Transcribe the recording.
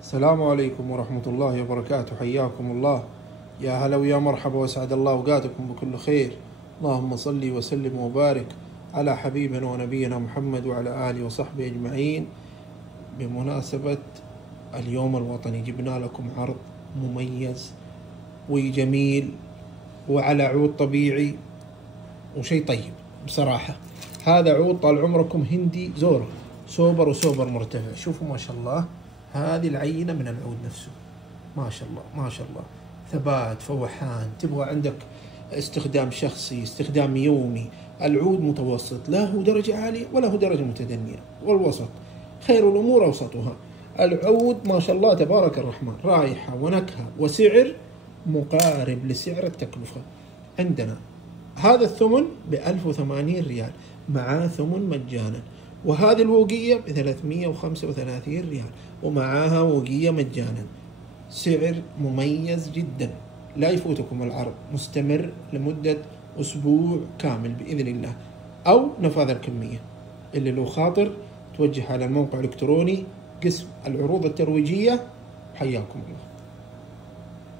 السلام عليكم ورحمة الله وبركاته، حياكم الله. يا هلا ويا مرحبا، واسعد الله أوقاتكم بكل خير. اللهم صل وسلم وبارك على حبيبنا ونبينا محمد وعلى آله وصحبه أجمعين. بمناسبة اليوم الوطني جبنا لكم عرض مميز وجميل وعلى عود طبيعي وشيء طيب بصراحة. هذا عود طال عمركم هندي زورو، سوبر وسوبر مرتفع. شوفوا ما شاء الله، هذه العينة من العود نفسه، ما شاء الله ما شاء الله، ثبات فوحان. تبغى عندك استخدام شخصي، استخدام يومي، العود متوسط، لا هو درجة عالية ولا هو درجة متدنية، والوسط خير الأمور أوسطها. العود ما شاء الله تبارك الرحمن، رائحة ونكهة وسعر مقارب لسعر التكلفة. عندنا هذا الثمن ب1080 ريال، معاه ثمن مجانا. وهذه الوقية ب335 ريال ومعاها وقية مجانا. سعر مميز جدا، لا يفوتكم العرض، مستمر لمدة أسبوع كامل بإذن الله، أو نفاذ الكمية. اللي له خاطر توجه على الموقع الإلكتروني قسم العروض الترويجية. حياكم الله.